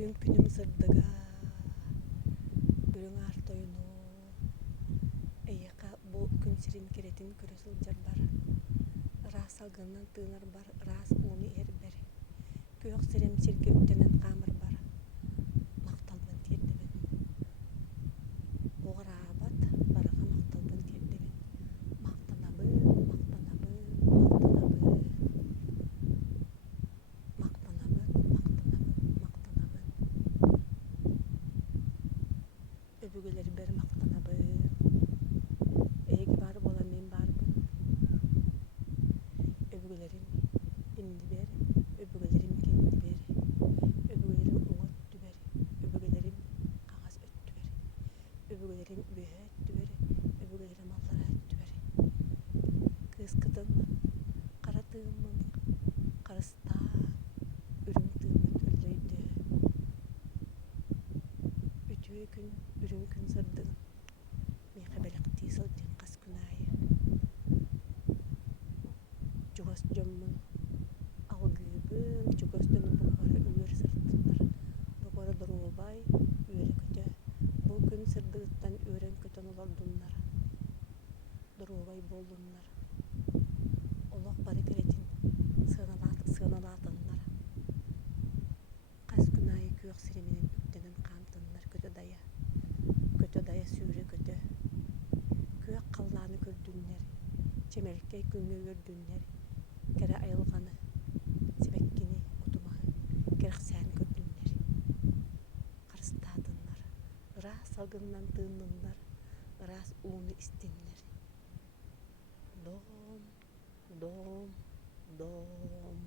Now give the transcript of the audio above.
Үрүн күнүм сырдыга, үрүң артойну, эйэка бу күн сирин керетин көрө сылдьар бар. Ыраас салгыннан тыынар бар, ыраас уону иһэрбэр. Күөх сирим сиргэ үктэнэн хаамар бар. Макталбын тиэрдибин. Оҕораабат бараҕа макталбын тиэрдибин. Мактанабын, мактанабын, мактанабын. Мактанабын, мактанабын, мактанабын. Өбүгүлэрбэр мактанабын. Эги бар буола мен барбын. Өбүгүлэрим иннибэр, өбүгүлэрим киннибэр, өбүгүлэрим уҥоттубэр, өбүгүлэрим хаҕас өттүбэр, өбүгүлэрим үөһэ өттүбэр, өбүгүлэрим аллара өттүбэр. Кыыскытыммын, хара тыыммын, харыстаан, үрүҥ тыыммын өллөйдөө. Үтүө күн, үрүҥ күн сырдыгын миэхэ бэлэхтии сылдьың хас күнээйэ. Дьугас дьоммун алгыыбын, дьугастан буквара үөр сырдыннар. Буквара дорообай үөрэ көтө. Бу күн сырдыгыттан үөрэн көтөн олордуннар. Дорообай буоллуннар. Олох бары киретин сыаналаатыннар. Хас күнээйэ күөх сириминин үктэнэн хаамтыннар көтө дайа сүүрэ көтө. Күөх халлааны көрдүннэр, чэмэлкэй күҥҥө көрдүннэр, кэрэ айылҕаны, сибэккини утумаһы кэрэхсээн көрдүннэр. Харыстаатыннар, ыраас салгыннан тыынныннар, ыраас ууну истиннэр. Доом, доом, доом.